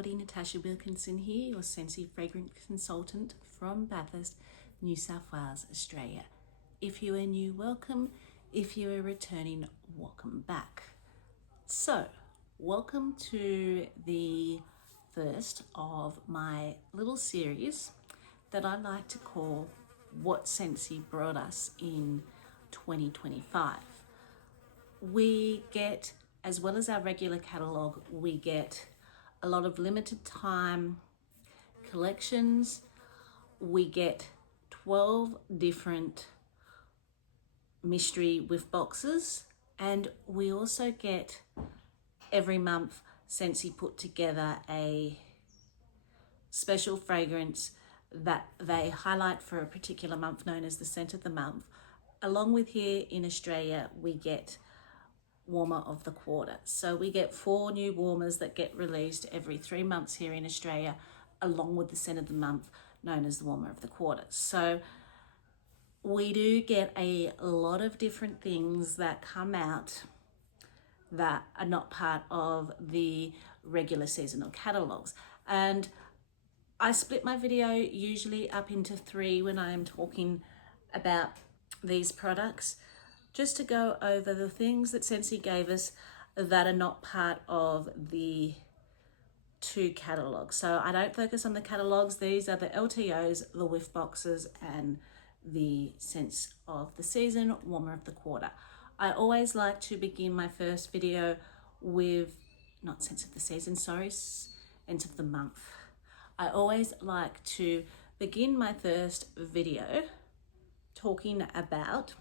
everybody, Natasha Wilkinson here, your Scentsy Fragrance Consultant from Bathurst, New South Wales, Australia. If you are new, welcome. If you are returning, welcome back. So, welcome to the first of my little series that I like to call What Scentsy Brought Us in 2025. We get, as well as our regular catalogue, we get a lot of limited time collections. We get 12 different mystery whiff boxes, and we also get every month Scentsy put together a special fragrance that they highlight for a particular month known as the scent of the month. Along with here in Australia, we get warmer of the quarter. So we get 4 new warmers that get released every 3 months here in Australia, along with the scent of the month known as the warmer of the quarter. So we do get a lot of different things that come out that are not part of the regular seasonal catalogues. And I split my video usually up into 3 when I am talking about these products, just to go over the things that Scentsy gave us that are not part of the 2 catalogues. So I don't focus on the catalogues. These are the LTOs, the whiff boxes, and the scents of the season, warmer of the quarter. I always like to begin my first video with, not scents of the season, sorry, scents of the month. I always like to begin my first video talking about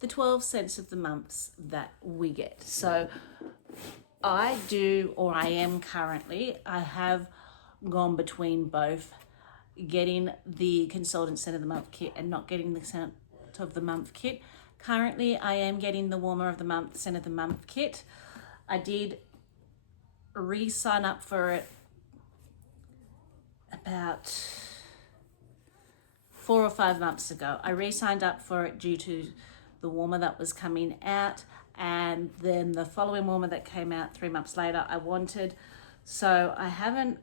the 12 scents of the months that we get. So I have gone between both getting the consultant scent of the month kit and not getting the scent of the month kit. Currently, I am getting the warmer of the month scent of the month kit. I did re-sign up for it about 4 or 5 months ago. I re-signed up for it due to the warmer that was coming out, and then the following warmer that came out 3 months later I wanted. So I haven't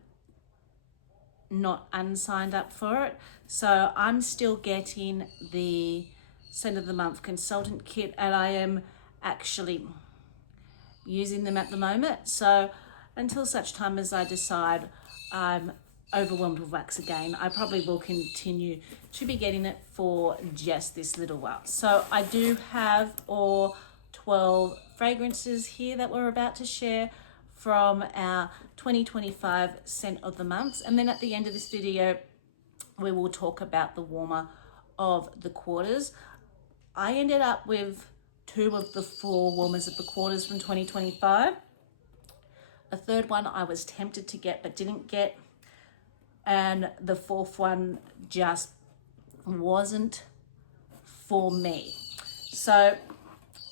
not unsigned up for it. So I'm still getting the scent of the month consultant kit, and I am actually using them at the moment. So until such time as I decide I'm overwhelmed with wax again, I probably will continue to be getting it for just this little while. So I do have all 12 fragrances here that we're about to share from our 2025 scent of the months, and then at the end of this video we will talk about the warmer of the quarters. I ended up with 2 of the 4 warmers of the quarters from 2025. A third one I was tempted to get but didn't get, and the 4th one just wasn't for me. So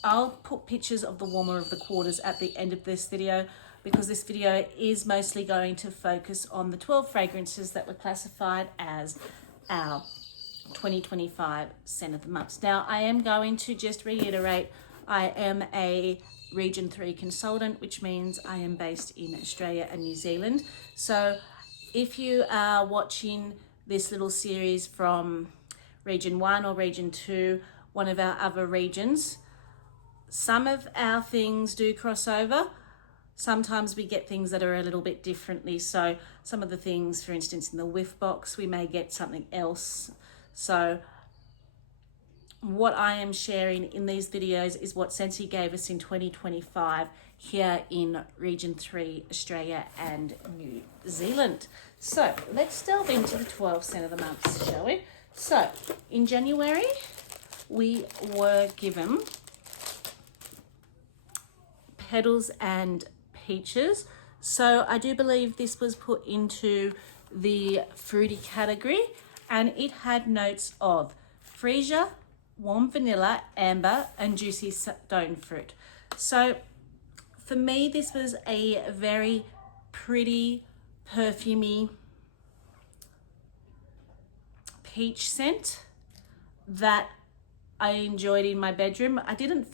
I'll put pictures of the warmer of the quarters at the end of this video, because this video is mostly going to focus on the 12 fragrances that were classified as our 2025 scent of the months. Now, I am going to just reiterate, I am a Region 3 consultant, which means I am based in Australia and New Zealand. So if you are watching this little series from Region 1 or Region 2, one of our other regions, some of our things do cross over. Sometimes we get things that are a little bit differently. So some of the things, for instance, in the whiff box, we may get something else. So what I am sharing in these videos is what Scentsy gave us in 2025 here in Region 3, Australia and New Zealand. So let's delve into the 12 scent of the months, shall we? So in January, we were given petals and peaches. So I do believe this was put into the fruity category, and it had notes of freesia, warm vanilla, amber, and juicy stone fruit. So for me, this was a very pretty, perfumey peach scent that I enjoyed in my bedroom. I found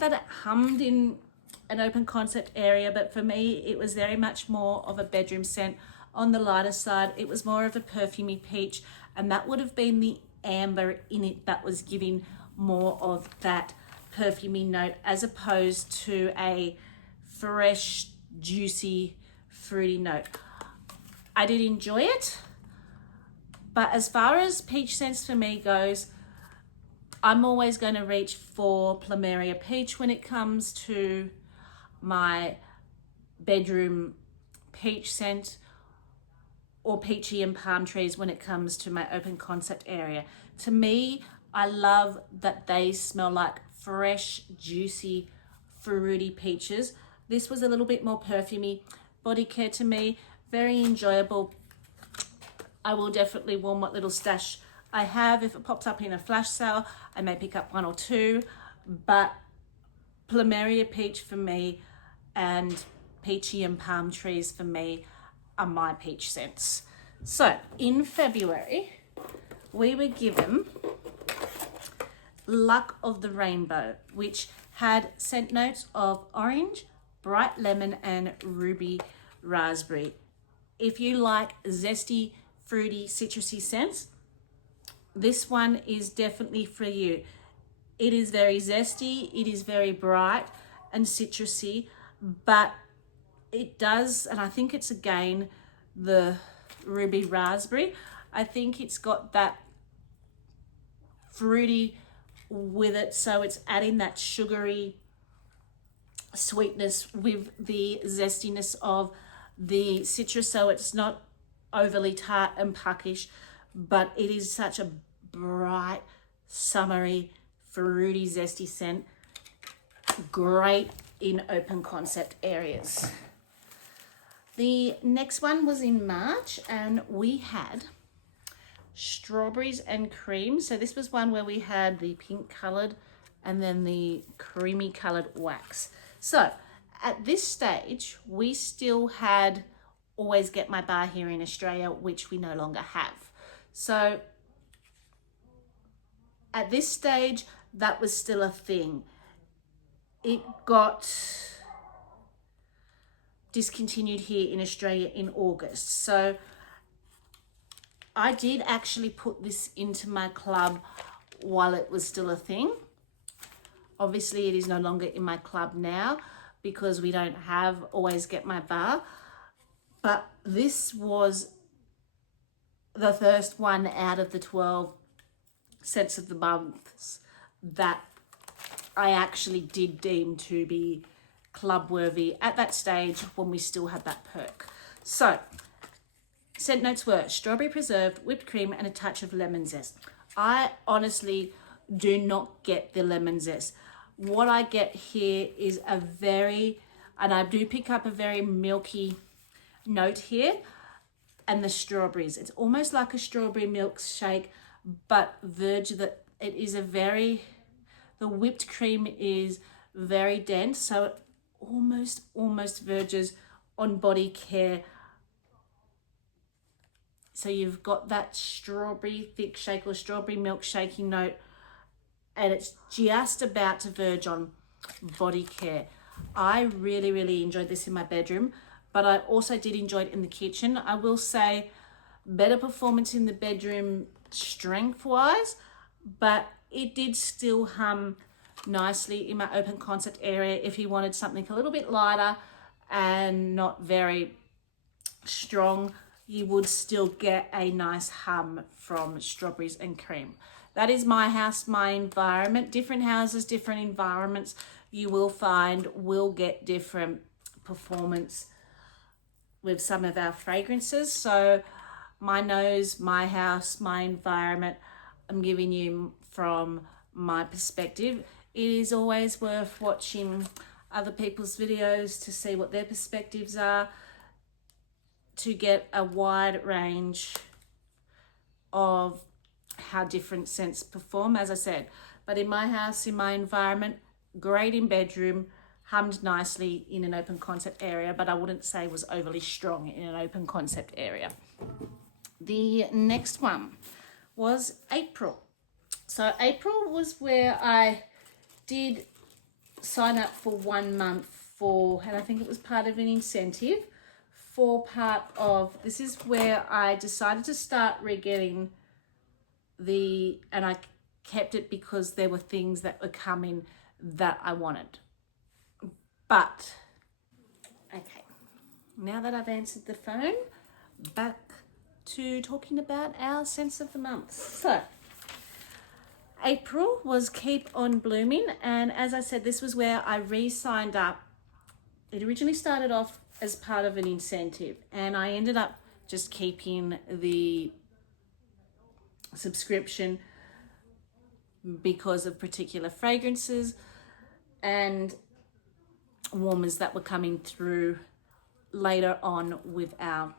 that it hummed in an open concept area, but for me it was very much more of a bedroom scent. On the lighter side, it was more of a perfumey peach, and that would have been the amber in it that was giving more of that perfumey note, as opposed to a fresh, juicy, fruity note. I did enjoy it, but as far as peach scents for me goes, I'm always going to reach for Plumeria Peach when it comes to my bedroom peach scent, or Peachy and Palm Trees when it comes to my open concept area. To me, I love that they smell like fresh, juicy, fruity peaches. This was a little bit more perfumey. Body care to me, very enjoyable. I will definitely warm what little stash I have. If it pops up in a flash sale, I may pick up one or two, but Plumeria Peach for me and Peachy and Palm Trees for me are my peach scents. So in February, we were given Luck of the Rainbow, which had scent notes of orange, bright lemon, and ruby raspberry. If you like zesty, fruity, citrusy scents, this one is definitely for you. It is very zesty, it is very bright and citrusy, but it does, and I think it's again the ruby raspberry, I think it's got that fruity with it, so it's adding that sugary sweetness with the zestiness of the citrus, so it's not overly tart and puckish, but it is such a bright, summery, fruity, zesty scent. Great in open concept areas. The next one was in March, and we had Strawberries and Cream. So this was one where we had the pink colored and then the creamy colored wax. So at this stage, we still had Always Get My Bar here in Australia, which we no longer have. So at this stage, that was still a thing. It got discontinued here in Australia in August. So I did actually put this into my club while it was still a thing. Obviously, it is no longer in my club now because we don't have Always Get My Bar. But this was the first one out of the 12 scents of the months that I actually did deem to be club worthy at that stage when we still had that perk. So scent notes were strawberry preserved, whipped cream, and a touch of lemon zest. I honestly do not get the lemon zest. What I get here is a very, and I do pick up a very milky note here, and the strawberries. It's almost like a strawberry milkshake, but verge that it is a very, the whipped cream is very dense, so it almost verges on body care. So you've got that strawberry thick shake or strawberry milkshakey note, and it's just about to verge on body care. I really enjoyed this in my bedroom, but I also did enjoy it in the kitchen. I will say better performance in the bedroom strength wise, but it did still hum nicely in my open concept area. If you wanted something a little bit lighter and not very strong, you would still get a nice hum from Strawberries and Cream. That is my house, my environment. Different houses, different environments, you will find will get different performance with some of our fragrances. So my nose, my house, my environment, I'm giving you from my perspective. It is always worth watching other people's videos to see what their perspectives are, to get a wide range of how different scents perform, as I said. But in my house, in my environment, great in bedroom, hummed nicely in an open concept area, but I wouldn't say was overly strong in an open concept area. The next one was April. So April was where I did sign up for 1 month for, and I think it was part of an incentive for part of, this is where I decided to start re-getting and I kept it because there were things that were coming that I wanted. But, okay, now that I've answered the phone, back to talking about our scents of the month. So, April was Keep On Blooming, and as I said, this was where I re-signed up. It originally started off as part of an incentive, and I ended up just keeping the subscription because of particular fragrances and warmers that were coming through later on with our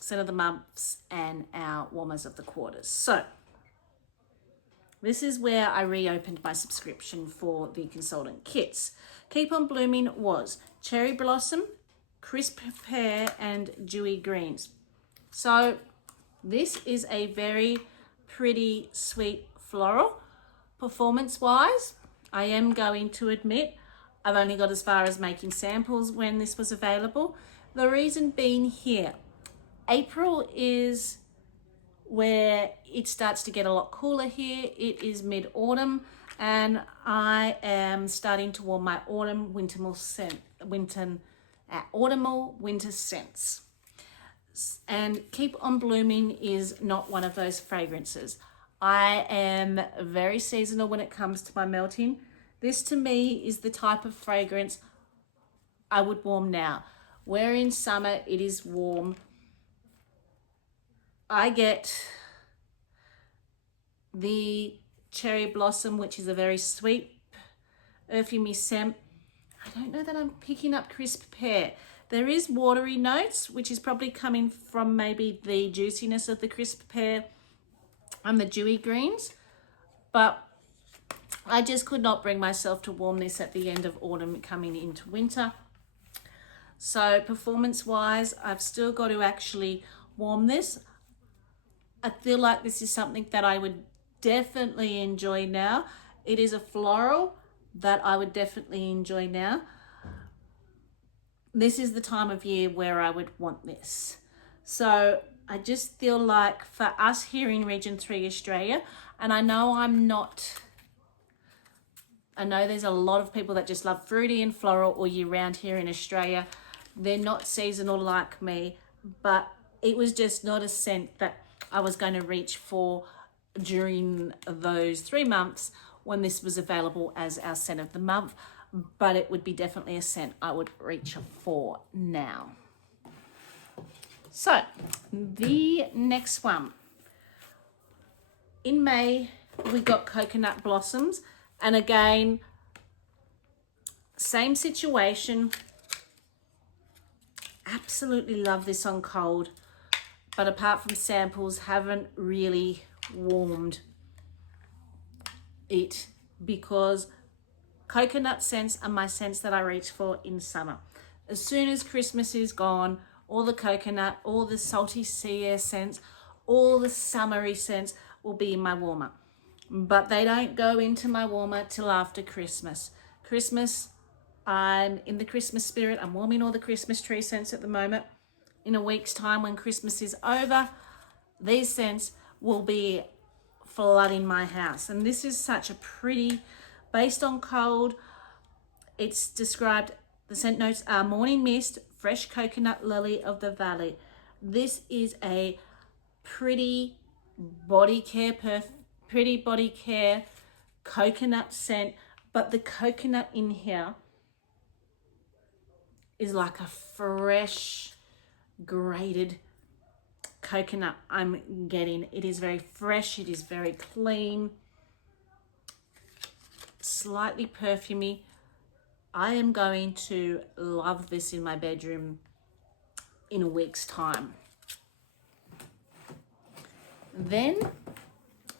scent of the months and our warmers of the quarters. So this is where I reopened my subscription for the consultant kits. Keep On Blooming was cherry blossom, crisp pear, and dewy greens. So this is a very pretty, sweet floral. Performance-wise, I am going to admit I've only got as far as making samples when this was available. The reason being here, April is where it starts to get a lot cooler here. It is mid-autumn, and I am starting to warm my autumnal winter scents. And Keep On Blooming is not one of those fragrances. I am very seasonal when it comes to my melting. This to me is the type of fragrance I would warm now. Where in summer it is warm, I get the cherry blossom, which is a very sweet, perfumey scent. I don't know that I'm picking up crisp pear. There is watery notes, which is probably coming from maybe the juiciness of the crisp pear and the dewy greens, but I just could not bring myself to warm this at the end of autumn coming into winter. So performance-wise, I've still got to actually warm this. I feel like this is something that I would definitely enjoy now. It is a floral that I would definitely enjoy now. This is the time of year where I would want this. So I just feel like for us here in Region 3 Australia, and I know there's a lot of people that just love fruity and floral all year round here in Australia. They're not seasonal like me, but it was just not a scent that I was going to reach for during those 3 months when this was available as our scent of the month, but it would be definitely a scent I would reach for now. So the next one, in May we got Coconut Blossoms, and again same situation. Absolutely love this on cold, but apart from samples, haven't really warmed it because coconut scents are my scents that I reach for in summer. As soon as Christmas is gone, all the coconut, all the salty sea air scents, all the summery scents will be in my warmer. But they don't go into my warmer till after Christmas. Christmas, I'm in the Christmas spirit. I'm warming all the Christmas tree scents at the moment. In a week's time when Christmas is over, these scents will be flooding my house. And this is such a pretty, based on cold, it's described, the scent notes are morning mist, fresh coconut lily of the valley. This is a pretty body care coconut scent, but the coconut in here is like a fresh grated coconut I'm getting. It is very fresh, it is very clean, slightly perfumey. I am going to love this in my bedroom in a week's time. Then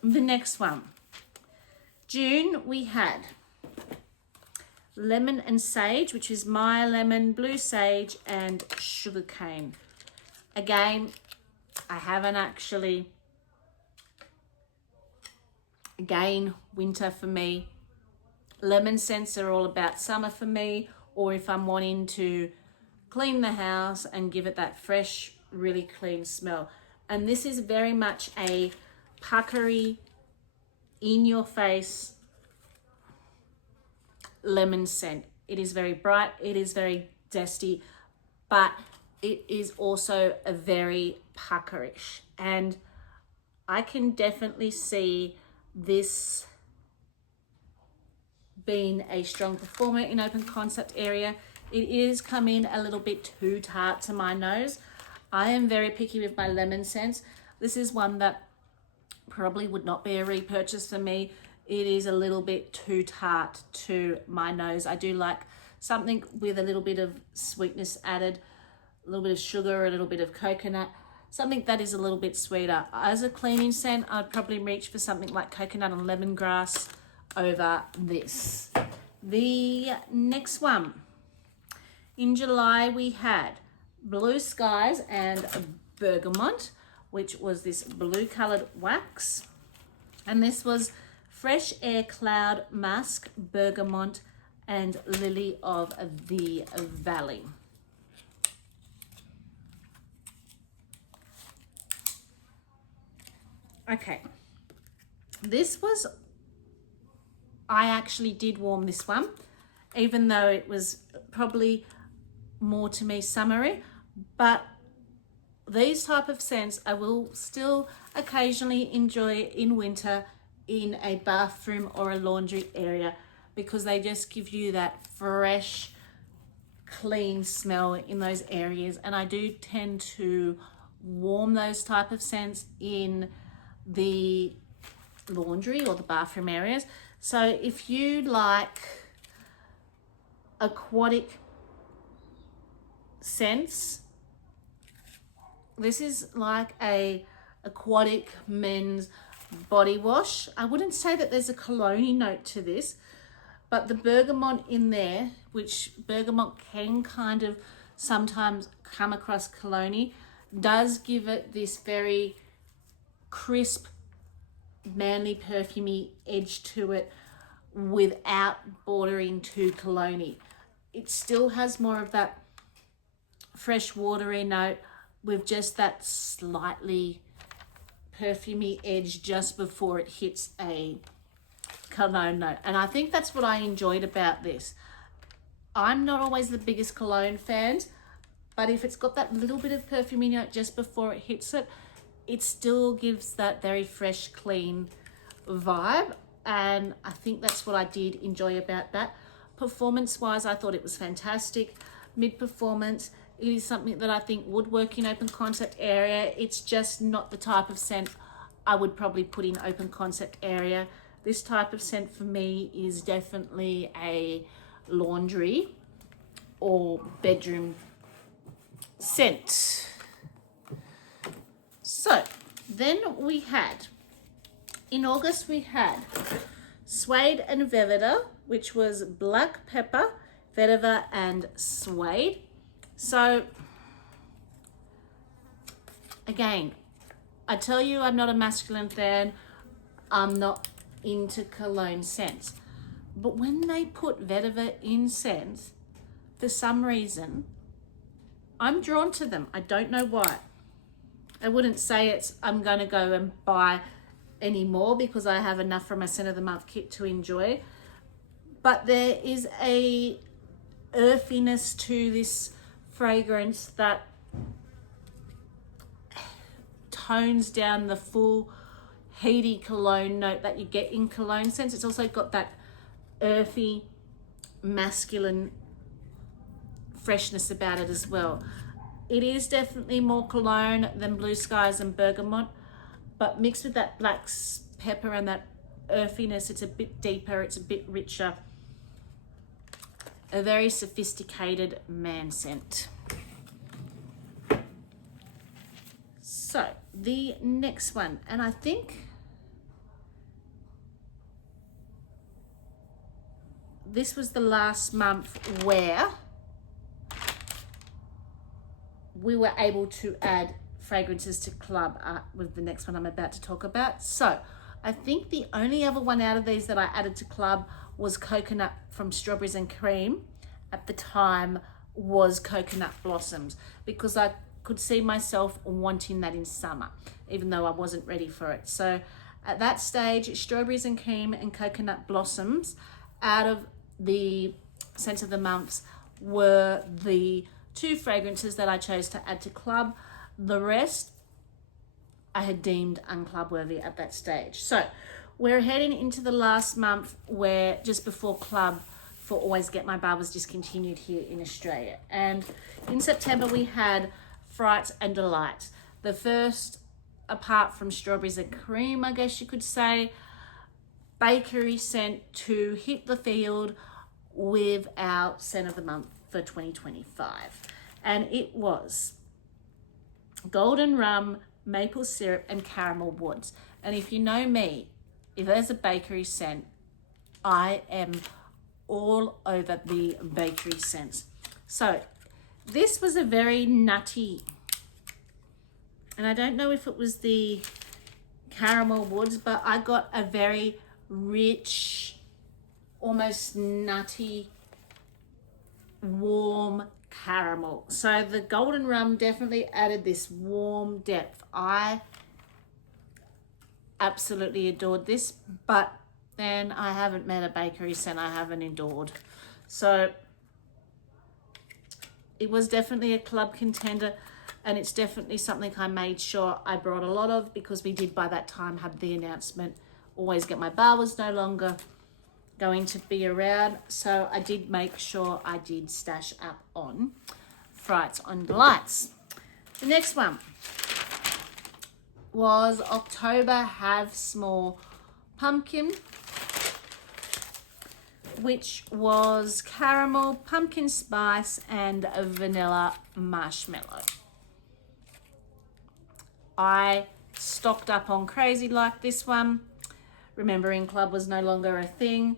the next one, June, we had lemon and sage, which is my lemon, blue sage, and sugarcane. Again, I haven't actually, again, winter for me, lemon scents are all about summer for me, or if I'm wanting to clean the house and give it that fresh, really clean smell. And this is very much a puckery, in your face lemon scent. It is very bright, it is very zesty, but it is also a very puckerish. And I can definitely see this being a strong performer in open concept area. It is coming a little bit too tart to my nose. I am very picky with my lemon scents. This is one that probably would not be a repurchase for me. It is a little bit too tart to my nose. I do like something with a little bit of sweetness added, a little bit of sugar, a little bit of coconut, something that is a little bit sweeter. As a cleaning scent, I'd probably reach for something like coconut and lemongrass over this. The next one, in July we had Blue Skies and Bergamot, which was this blue colored wax. And this was Fresh Air Cloud Musk, Bergamot, and Lily of the Valley. Okay, this was, I actually did warm this one, even though it was probably more to me summery, but these type of scents I will still occasionally enjoy in winter in a bathroom or a laundry area, because they just give you that fresh, clean smell in those areas. And I do tend to warm those type of scents in the laundry or the bathroom areas. So if you like aquatic scents, this is like a aquatic men's body wash. I wouldn't say that there's a cologne note to this, but the bergamot in there, which bergamot can kind of sometimes come across cologne, does give it this very crisp, manly, perfumey edge to it without bordering too cologne. It still has more of that fresh watery note with just that slightly perfumey edge just before it hits a cologne note. And I think that's what I enjoyed about this. I'm not always the biggest cologne fan, but if it's got that little bit of perfumey note just before it hits it, it still gives that very fresh, clean vibe. And I think that's what I did enjoy about that. Performance-wise, I thought it was fantastic. Mid-performance, it is something that I think would work in open concept area. It's just not the type of scent I would probably put in open concept area. This type of scent for me is definitely a laundry or bedroom scent. So then we had, in August we had suede and vetiver, which was black pepper, vetiver and suede. So again, I tell you I'm not a masculine fan. I'm not into cologne scents. But when they put vetiver in scents, for some reason, I'm drawn to them. I don't know why. I wouldn't say I'm going to go and buy any more because I have enough from my Scent of the Month kit to enjoy. But there is a earthiness to this fragrance that tones down the full heady cologne note that you get in cologne scents. It's also got that earthy, masculine freshness about it as well. It is definitely more cologne than Blue Skies and Bergamot, but mixed with that black pepper and that earthiness, it's a bit deeper, it's a bit richer. A very sophisticated man scent. So the next one, and I think this was the last month where we were able to add fragrances to club with the next one I'm about to talk about. So I think the only other one out of these that I added to club was coconut from Strawberries and Cream. At the time was coconut blossoms, because I could see myself wanting that in summer, even though I wasn't ready for it. So at that stage, Strawberries and Cream and coconut blossoms out of the scents of the months were the two fragrances that I chose to add to club. The rest I had deemed unclub worthy at that stage. So we're heading into the last month, where just before club for Always Get My Bar was discontinued here in Australia. And in September we had Frights and Delights. The first, apart from Strawberries and Cream, I guess you could say, bakery scent to hit the field with our scent of the month for 2025. And it was golden rum, maple syrup, and caramel woods. And if you know me, if there's a bakery scent, I am all over the bakery scents. So this was a very nutty, and I don't know if it was the caramel woods, but I got a very rich, almost nutty, warm caramel. So the golden rum definitely added this warm depth. I absolutely adored this, but then I haven't met a bakery scent I haven't adored. So it was definitely a club contender, and it's definitely something I made sure I brought a lot of, because we did by that time have the announcement Always Get My Bar was no longer going to be around. So I did make sure I did stash up on Frights and Delights. The next one was October Have Smore Pumpkin, which was caramel, pumpkin spice, and a vanilla marshmallow. I stocked up on Crazy like this one, remembering club was no longer a thing.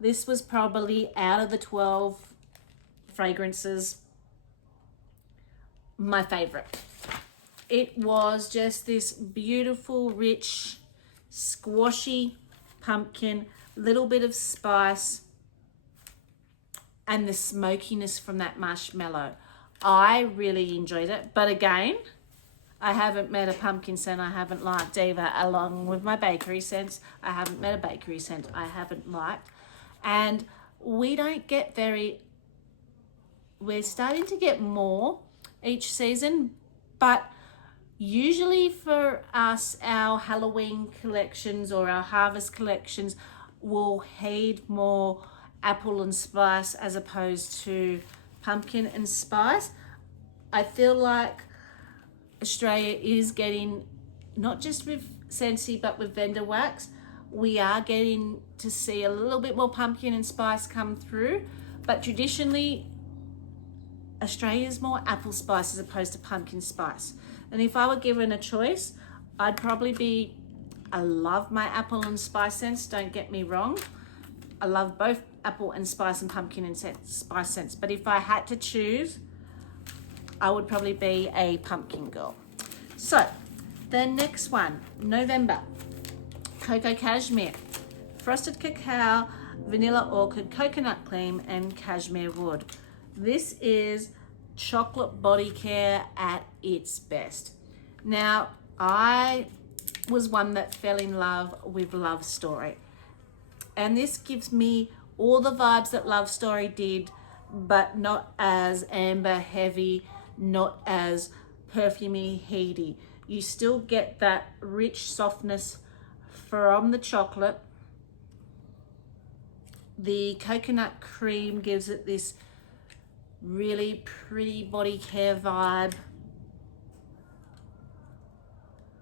This was probably, out of the 12 fragrances, my favorite. It was just this beautiful, rich, squashy pumpkin, little bit of spice, and the smokiness from that marshmallow. I really enjoyed it. But again, I haven't met a pumpkin scent I haven't liked either, along with my bakery scents. I haven't met a bakery scent I haven't liked. And we don't get we're starting to get more each season, but usually for us, our Halloween collections or our harvest collections will heed more apple and spice as opposed to pumpkin and spice. I feel like Australia is getting, not just with Scentsy but with vendor wax, we are getting to see a little bit more pumpkin and spice come through, but traditionally Australia's more apple spice as opposed to pumpkin spice. And if I were given a choice, I'd probably be, I love my apple and spice scents, don't get me wrong. I love both apple and spice and pumpkin and spice scents. But if I had to choose, I would probably be a pumpkin girl. So the next one, November, Cocoa Cashmere, Frosted Cacao, Vanilla Orchid, Coconut Cream, and Cashmere Wood. This is chocolate body care at its best. Now, I was one that fell in love with Love Story. And this gives me all the vibes that Love Story did, but not as amber heavy, not as perfumey heady. You still get that rich softness from the chocolate. The coconut cream gives it this really pretty body care vibe.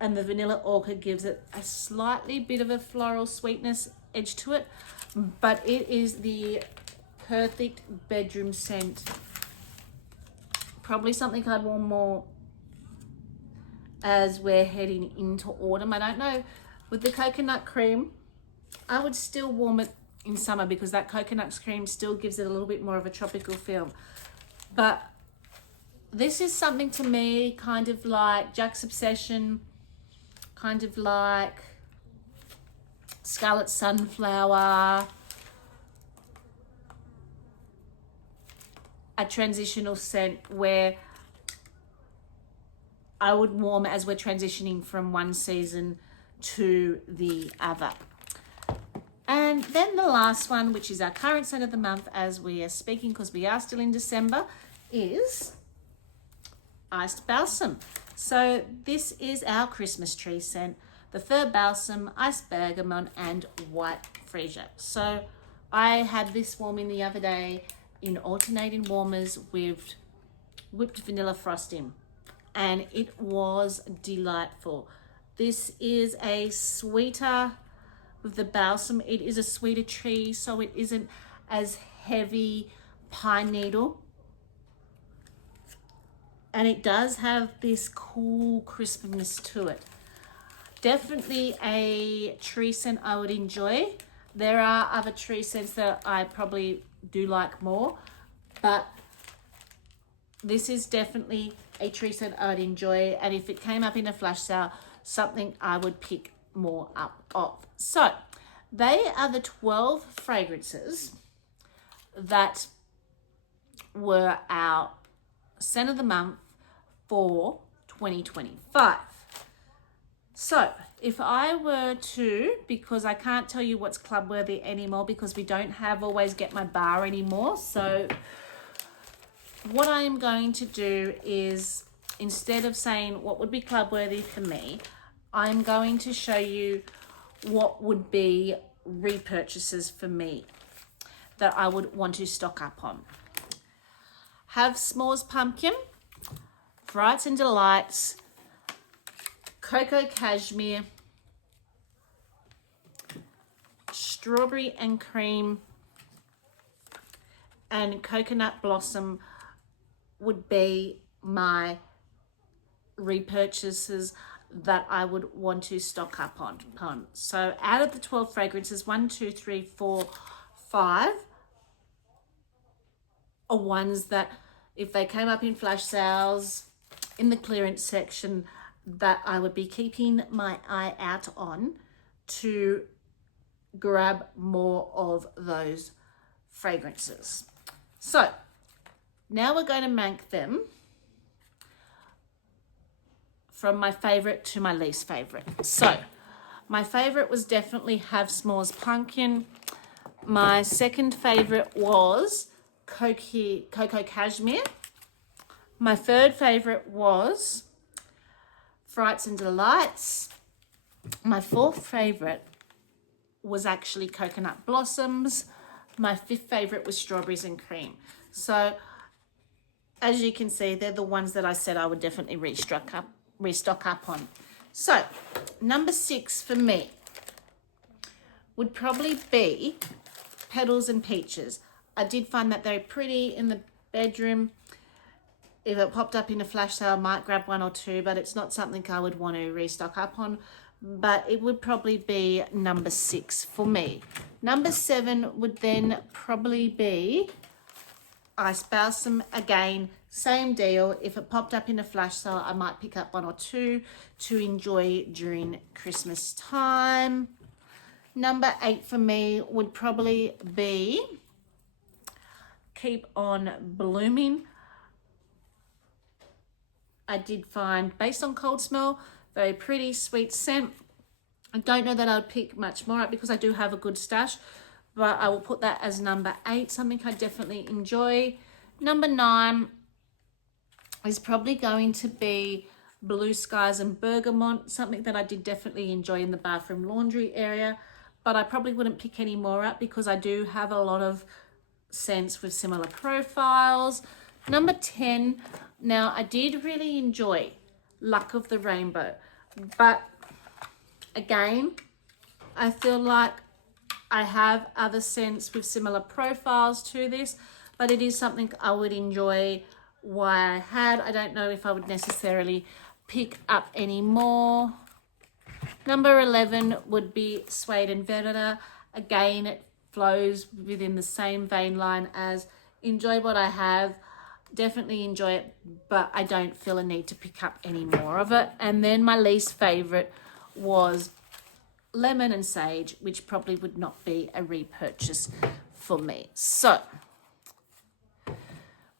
And the vanilla orchid gives it a slightly bit of a floral sweetness edge to it, but it is the perfect bedroom scent. Probably something I'd warm more as we're heading into autumn. I don't know, with the coconut cream, I would still warm it in summer because that coconut cream still gives it a little bit more of a tropical feel. But this is something to me kind of like Jack's Obsession, kind of like scarlet sunflower, a transitional scent where I would warm as we're transitioning from one season to the other. And then the last one, which is our current scent of the month as we are speaking, because we are still in December, is iced balsam. So this is our Christmas tree scent: the fir balsam, iced bergamot, and white freesia. So I had this warming the other day in alternating warmers with whipped vanilla frosting, and it was delightful. This is a sweeter, with the balsam, it is a sweeter tree, so it isn't as heavy pine needle. And it does have this cool crispness to it. Definitely a tree scent I would enjoy. There are other tree scents that I probably do like more, but this is definitely a tree scent I would enjoy. And if it came up in a flash sale, something I would pick more up of. So they are the 12 fragrances that were our scent of the month for 2025. So if I were to, because I can't tell you what's club worthy anymore because we don't have always get my bar anymore. So what I am going to do is, instead of saying what would be club worthy for me, I'm going to show you what would be repurchases for me that I would want to stock up on. Have s'mores pumpkin, frights and delights, cocoa cashmere, strawberry and cream, and coconut blossom would be my repurchases that I would want to stock up on. So out of the 12 fragrances, 1, 2, 3, 4, 5 are ones that if they came up in flash sales in the clearance section, that I would be keeping my eye out on to grab more of those fragrances. So now we're going to rank them from my favorite to my least favorite. So my favorite was definitely Have S'mores Pumpkin. My second favorite was Cocoa Cashmere. My third favorite was Frights and Delights. My fourth favorite was actually Coconut Blossoms. My fifth favorite was Strawberries and Cream. So as you can see, they're the ones that I said I would definitely restock up on. So number 6 for me would probably be Petals and Peaches. I did find that they're pretty in the bedroom. If it popped up in a flash sale, I might grab 1 or 2, but it's not something I would want to restock up on. But it would probably be number 6 for me. Number 7 would then probably be Ice Balsam. Again, same deal. If it popped up in a flash sale, I might pick up 1 or 2 to enjoy during Christmas time. Number 8 for me would probably be Keep On Blooming. I did find, based on cold smell, very pretty, sweet scent. I don't know that I would pick much more up because I do have a good stash, but I will put that as number 8, something I definitely enjoy. Number 9 is probably going to be Blue Skies and Bergamot, something that I did definitely enjoy in the bathroom laundry area, but I probably wouldn't pick any more up because I do have a lot of scents with similar profiles. Number 10, now I did really enjoy Luck of the Rainbow, but again, I feel like I have other scents with similar profiles to this, but it is something I would enjoy why I had. I don't know if I would necessarily pick up any more. Number 11 would be Suede and Vetiver. Again, it flows within the same vein line as enjoy what I have, definitely enjoy it, but I don't feel a need to pick up any more of it. And then my least favorite was lemon and sage, which probably would not be a repurchase for me. So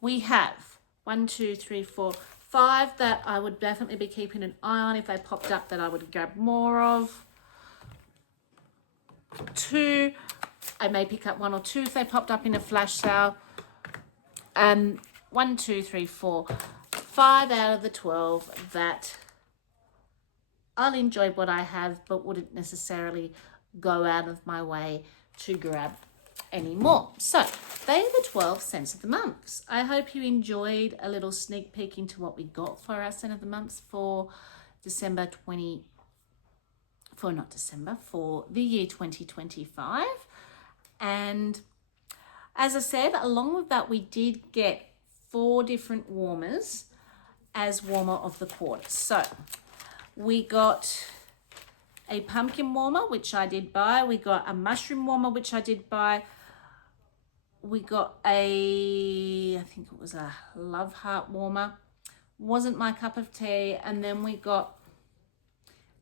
we have 1, 2, 3, 4, 5 that I would definitely be keeping an eye on. If they popped up, that I would grab more of. 2, I may pick up 1 or 2 if they popped up in a flash sale. 1, 2, 3, 4, 5 out of the 12 that I'll enjoy what I have, but wouldn't necessarily go out of my way to grab any more. So they are the 12 scents of the months. I hope you enjoyed a little sneak peek into what we got for our scent of the months for for the year 2025. And as I said, along with that, we did get 4 different warmers as warmer of the quarter. So we got a pumpkin warmer, which I did buy. We got a mushroom warmer, which I did buy. We got I think it was a love heart warmer. Wasn't my cup of tea. And then we got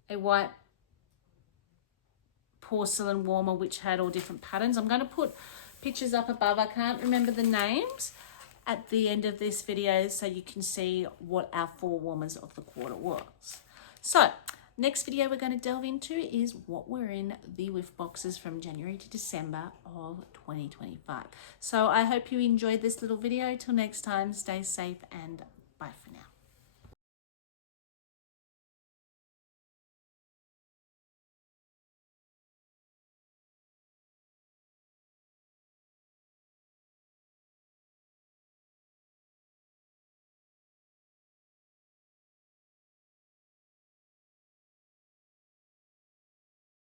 a white porcelain warmer, which had all different patterns. I'm going to put pictures up above. I can't remember the names at the end of this video, so you can see what our 4 warmers of the quarter was. So next video we're going to delve into is what were in the whiff boxes from January to December of 2025. So I hope you enjoyed this little video. Till next time, stay safe and